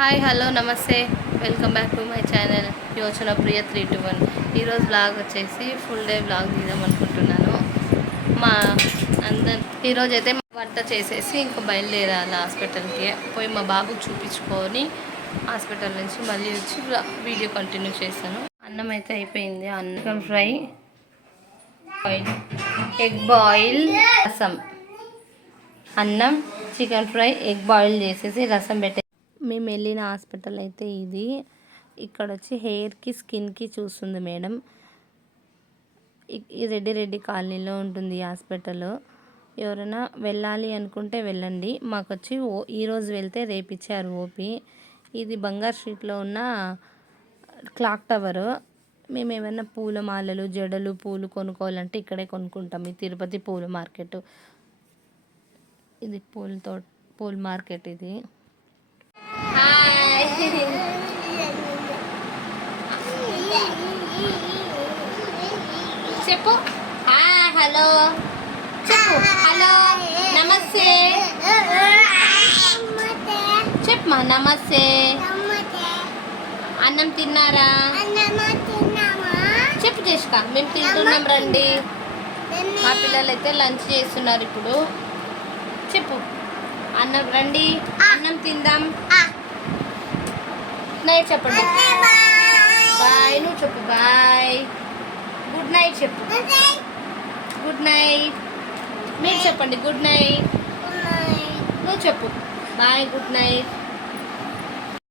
Hi hello నమస్తే welcome back to my channel యోచన ప్రియ 321. ఈరోజు బ్లాగ్ వచ్చేసి ఫుల్ డే బ్లాగ్ తీద్దాం అనుకుంటున్నాను. మా ఈరోజు అయితే వంట చేసేసి ఇంకా బయలుదేరాలి హాస్పిటల్కి పోయి మా బాబుకి చూపించుకొని హాస్పిటల్ నుంచి మళ్ళీ వచ్చి వీడియో కంటిన్యూ చేస్తాను. అన్నం అయితే అయిపోయింది. అన్నం ఫ్రై, ఎగ్ బాయిల్, రసం. అన్నం, చికెన్ ఫ్రై, ఎగ్ బాయిల్ చేసేసి రసం పెట్టే. మేము వెళ్ళిన హాస్పిటల్ అయితే ఇది. ఇక్కడ వచ్చి హెయిర్కి స్కిన్కి చూస్తుంది మేడం. ఈ రెడ్డి కాలనీలో ఉంటుంది ఈ హాస్పిటల్. ఎవరైనా వెళ్ళాలి అనుకుంటే వెళ్ళండి. మాకు వచ్చి ఈరోజు వెళ్తే రేపు ఇచ్చారు ఓపీ. ఇది బంగారు స్ట్రీట్లో ఉన్న క్లాక్ టవర్. మేము ఏమైనా పూల మాలలు, జడలు, పూలు కొనుక్కోవాలంటే ఇక్కడే కొనుక్కుంటాం. ఈ తిరుపతి పూల మార్కెట్. ఇది పూల మార్కెట్ ఇది. చెప్పు హలో, చెప్పు హలో, నమస్తే చెప్పమా. నమస్తే. అన్నం తిన్నారా? చెప్పు చేసిక. మేము తింటున్నాం రండి. మా పిల్లలు అయితే లంచ్ చేస్తున్నారు ఇప్పుడు. చెప్పు అన్నం రండి, అన్నం తిందాం. నైట్ చెప్పండి. బాయ్. నువ్వు చెప్పు బాయ్. గుడ్ నైట్ చెప్పు. Good night. మీరు చెప్పండి గుడ్ నైట్. నువ్వు చెప్పు బాయ్, గుడ్ నైట్.